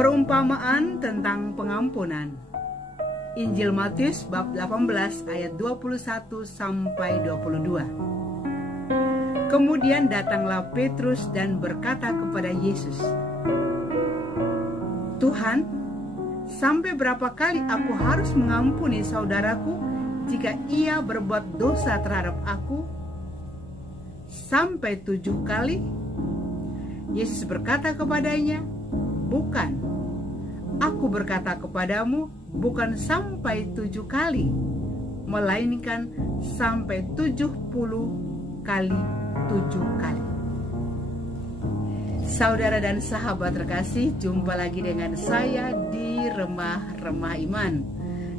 Perumpamaan tentang pengampunan. Injil Matius bab 18 ayat 21 sampai 22. Kemudian datanglah Petrus dan berkata kepada Yesus, "Tuhan, sampai berapa kali aku harus mengampuni saudaraku jika ia berbuat dosa terhadap aku? Sampai 7 kali?" Yesus berkata kepadanya, "Bukan, aku berkata kepadamu, bukan sampai 7 kali, melainkan sampai 70 kali 7 kali." Saudara dan sahabat terkasih, jumpa lagi dengan saya di Remah-Remah Iman.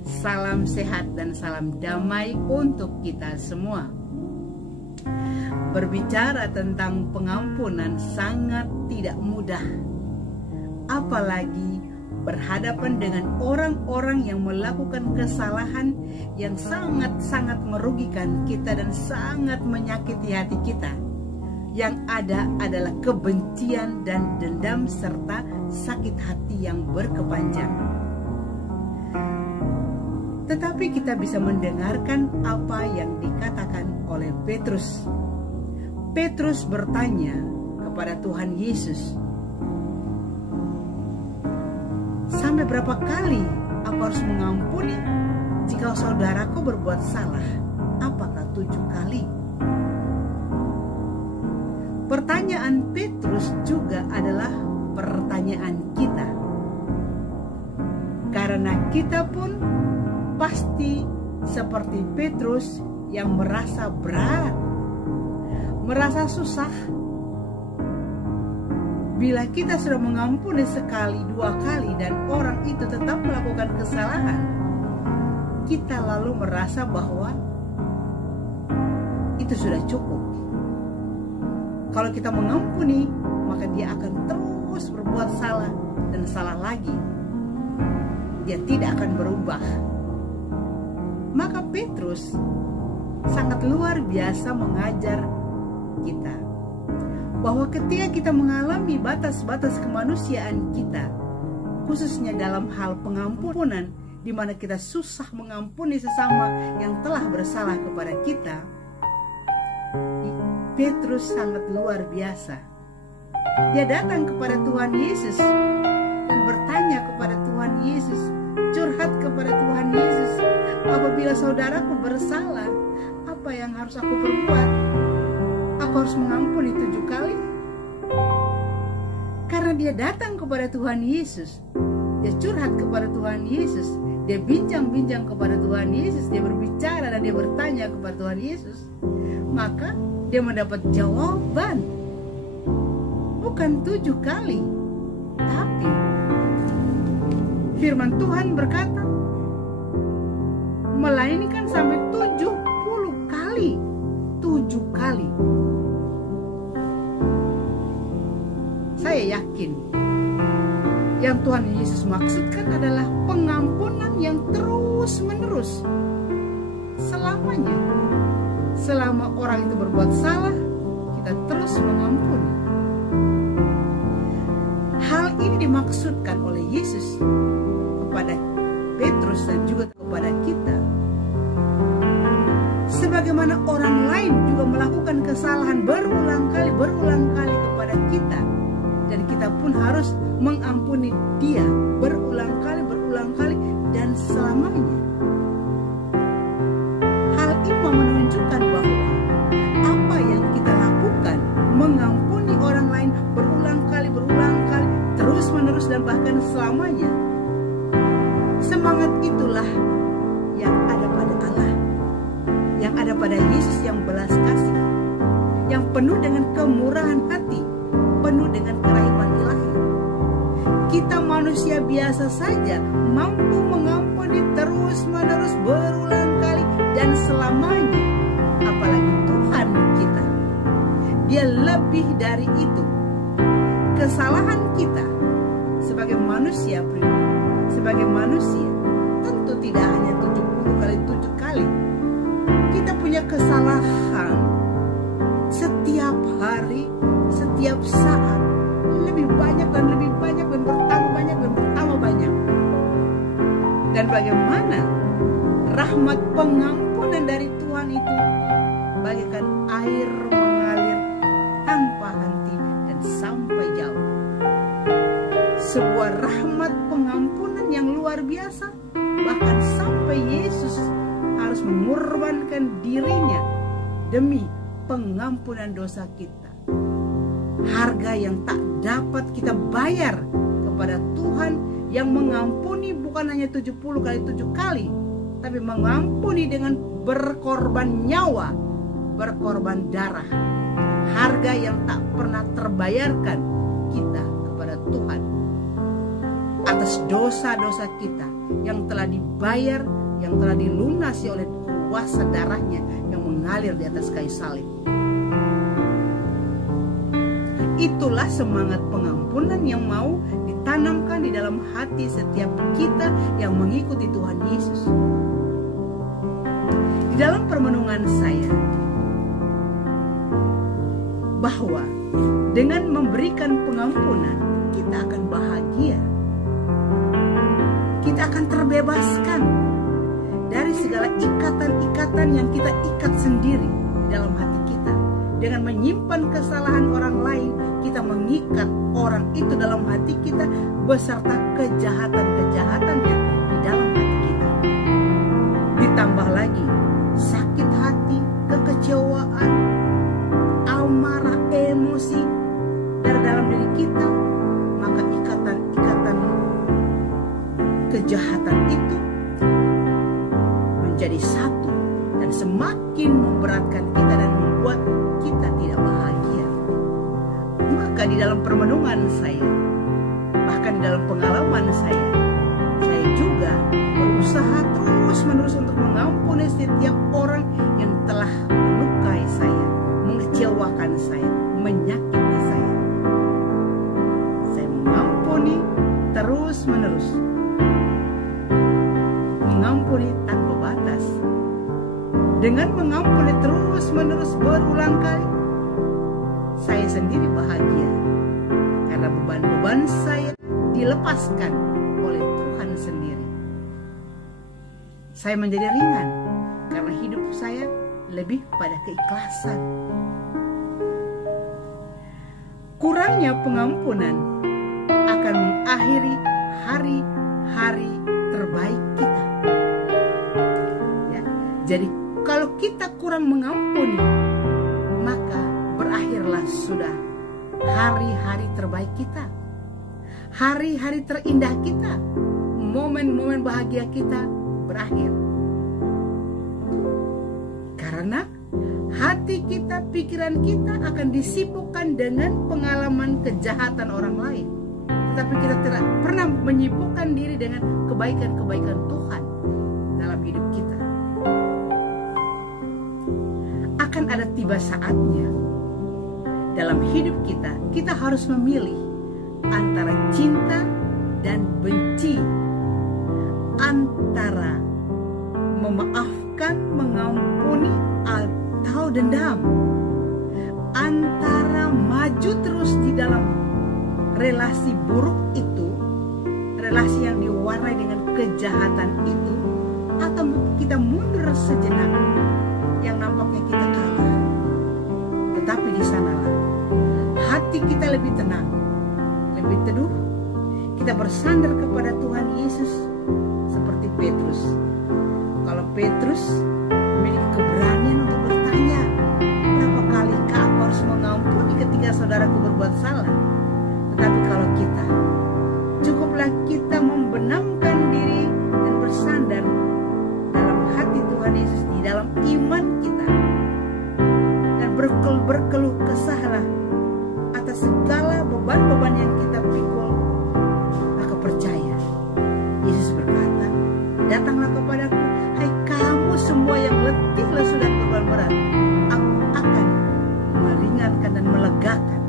Salam sehat dan salam damai untuk kita semua. Berbicara tentang pengampunan sangat tidak mudah, apalagi berhadapan dengan orang-orang yang melakukan kesalahan yang sangat-sangat merugikan kita dan sangat menyakiti hati kita. Yang ada adalah kebencian dan dendam serta sakit hati yang berkepanjangan. Tetapi kita bisa mendengarkan apa yang dikatakan oleh Petrus. Petrus bertanya kepada Tuhan Yesus, "Sampai berapa kali aku harus mengampuni jika saudaraku berbuat salah? Apakah 7 kali?" Pertanyaan Petrus juga adalah pertanyaan kita. Karena kita pun pasti seperti Petrus yang merasa berat, merasa susah. Bila kita sudah mengampuni sekali, 2 kali dan orang itu tetap melakukan kesalahan, kita lalu merasa bahwa itu sudah cukup. Kalau kita mengampuni, maka dia akan terus berbuat salah dan salah lagi. Dia tidak akan berubah. Maka Petrus sangat luar biasa mengajar kita bahwa ketika kita mengalami batas-batas kemanusiaan kita, khususnya dalam hal pengampunan, di mana kita susah mengampuni sesama yang telah bersalah kepada kita, Petrus sangat luar biasa. Dia datang kepada Tuhan Yesus dan bertanya kepada Tuhan Yesus, curhat kepada Tuhan Yesus, "Apabila saudaraku bersalah, apa yang harus aku perbuat? Aku harus mengampuni 7 kali?" Karena dia datang kepada Tuhan Yesus, dia curhat kepada Tuhan Yesus, dia bincang-bincang kepada Tuhan Yesus, dia berbicara dan dia bertanya kepada Tuhan Yesus, maka dia mendapat jawaban. Bukan 7 kali, tapi firman Tuhan berkata, melainkan sampai 70 kali. 7 kali. Saya yakin yang Tuhan Yesus maksudkan adalah pengampunan yang terus menerus selamanya. Selama orang itu berbuat salah, kita terus mengampuni. Hal ini dimaksudkan oleh Yesus kepada Petrus dan juga kepada kita. Sebagaimana orang lain juga melakukan kesalahan berulang kali kepada kita, dan kita pun harus mengampuni dia berulang kali dan selamanya. Hal ini menunjukkan bahwa apa yang kita lakukan, mengampuni orang lain berulang kali, terus menerus dan bahkan selamanya, semangat itulah yang ada pada Allah, yang ada pada Yesus yang belas kasih, yang penuh dengan kemurahan hati, penuh dengan kerahiman ilahi. Kita manusia biasa saja mampu mengampuni terus menerus berulang kali dan selamanya, apalagi Tuhan kita. Dia lebih dari itu. Kesalahan kita sebagai manusia pribadi, sebagai manusia, tentu tidak hanya 70 kali 7 kali. Kita punya kesalahan setiap hari, setiap saat, lebih banyak dan bertambah banyak dan Dan bagaimana rahmat pengampunan dari Tuhan itu bagaikan air mengalir tanpa henti dan sampai jauh. Sebuah rahmat pengampunan yang luar biasa, bahkan sampai Yesus harus mengorbankan dirinya demi pengampunan dosa kita. Harga yang tak dapat kita bayar kepada Tuhan yang mengampuni bukan hanya 70 kali 7 kali, tapi mengampuni dengan berkorban nyawa, berkorban darah. Harga yang tak pernah terbayarkan kita kepada Tuhan atas dosa-dosa kita yang telah dibayar, yang telah dilunasi oleh kuasa darahnya yang mengalir di atas kayu salib. Itulah semangat pengampunan yang mau ditanamkan di dalam hati setiap kita yang mengikuti Tuhan Yesus. Di dalam permenungan saya, bahwa dengan memberikan pengampunan kita akan bahagia. Kita akan terbebaskan dari segala ikatan-ikatan yang kita ikat sendiri di dalam hati kita. Dengan menyimpan kesalahan orang lain, kita mengikat orang itu dalam hati kita beserta kejahatan-kejahatannya di dalam hati kita. Ditambah lagi sakit hati, kekecewaan, amarah, emosi dari dalam diri kita, maka ikatan-ikatan kejahatan itu menjadi satu dan semakin memberatkan kita dan membuat kita tidak bahagia. Maka di dalam permenungan saya, bahkan di dalam pengalaman saya juga berusaha terus-menerus untuk mengampuni setiap orang yang telah melukai saya, mengecewakan saya, menyakiti saya. Saya mengampuni terus-menerus, mengampuni tanpa batas. Dengan mengampuni terus-menerus berulang kali, saya sendiri bahagia karena beban-beban saya dilepaskan oleh Tuhan sendiri. Saya menjadi ringan karena hidup saya lebih pada keikhlasan. Kurangnya pengampunan akan mengakhiri hari-hari terbaik kita. Ya, jadi kalau kita kurang mengampuni, maka berakhirlah sudah hari-hari terbaik kita, hari-hari terindah kita, momen-momen bahagia kita berakhir. Karena hati kita, pikiran kita akan disibukkan dengan pengalaman kejahatan orang lain, tetapi kita tidak pernah menyibukkan diri dengan kebaikan-kebaikan Tuhan dalam hidup kita. Akan ada tiba saatnya dalam hidup kita, kita harus memilih antara cinta dan benci, antara memaafkan, mengampuni, atau dendam, antara maju terus di dalam relasi buruk itu, relasi yang diwarnai dengan kejahatan itu, atau kita mundur sejenak yang nampaknya kita kalah. Tetapi di sanalah hati kita lebih tenang, lebih teduh. Kita bersandar kepada Tuhan Yesus seperti Petrus. Kalau Petrus memiliki keberanian untuk bertanya, berapa kali aku harus mengampuni ketika saudaraku berbuat salah? Tetapi kalau kita, cukuplah kita membenamkan diri dan bersandar dalam hati Tuhan Yesus, di dalam iman kita, dan berkeluh kesahlah atas segala beban-beban yang kita pikul, maka percaya, Yesus berkata, datanglah kepadaku, hai kamu semua yang letih, lesu dan beban berat, aku akan meringankan dan melegakan.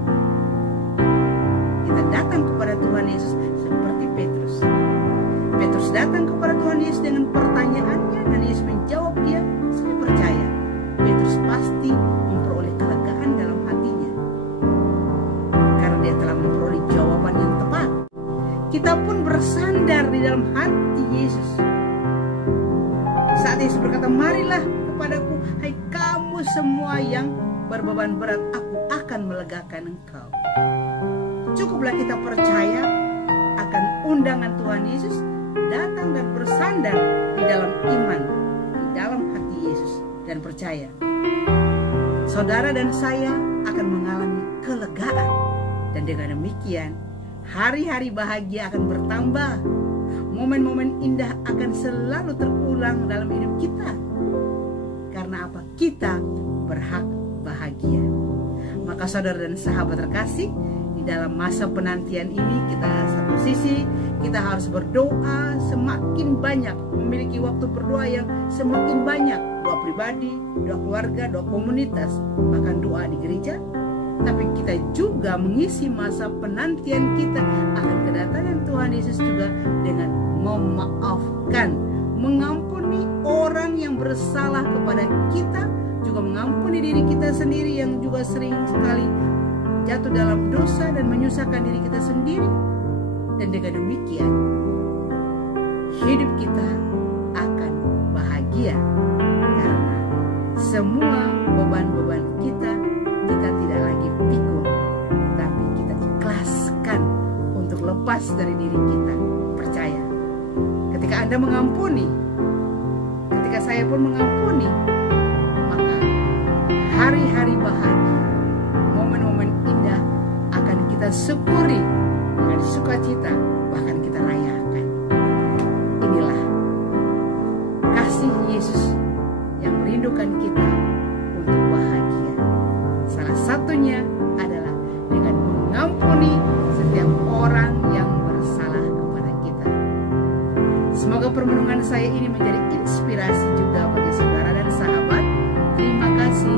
Kita datang kepada Tuhan Yesus seperti Petrus. Petrus datang kepada Tuhan Yesus dengan pertanyaannya, dan Yesus menjawab dia. Saya percaya Petrus pasti memperoleh kelegaan dalam hatinya, karena dia telah memperoleh jawaban yang tepat. Kita pun bersandar di dalam hati Yesus Yesus berkata, marilah kepadaku, hai kamu semua yang berbeban berat, aku akan melegakan engkau. Cukuplah kita percaya akan undangan Tuhan Yesus, datang dan bersandar di dalam iman, di dalam hati Yesus, dan percaya. Saudara dan saya akan mengalami kelegaan, dan dengan demikian hari-hari bahagia akan bertambah. Momen-momen indah akan selalu terulang dalam hidup kita. Karena apa? Kita berhak bahagia. Maka saudara dan sahabat terkasih, di dalam masa penantian ini, kita satu sisi kita harus berdoa semakin banyak, memiliki waktu berdoa yang semakin banyak, doa pribadi, doa keluarga, doa komunitas, bahkan doa di gereja. Tapi kita juga mengisi masa penantian kita akan kedatangan Tuhan Yesus juga dengan memaafkan, mengampuni orang yang bersalah kepada kita, juga mengampuni diri kita sendiri yang juga sering sekali jatuh dalam dosa dan menyusahkan diri kita sendiri. Dan dengan demikian hidup kita akan bahagia, karena semua beban-beban kita tidak lagi pikul, tapi kita ikhlaskan untuk lepas dari diri kita. Percaya, ketika Anda mengampuni, ketika saya pun mengampuni, maka hari-hari bahagia, momen-momen indah akan kita syukuri dengan sukacita, bahkan kita rayakan. Inilah kasih Yesus yang merindukan kita untuk bahagia. Salah satunya adalah dengan mengampuni setiap orang yang bersalah kepada kita. Semoga permenungan saya ini menjadi inspirasi juga bagi saudara dan sahabat. Terima kasih.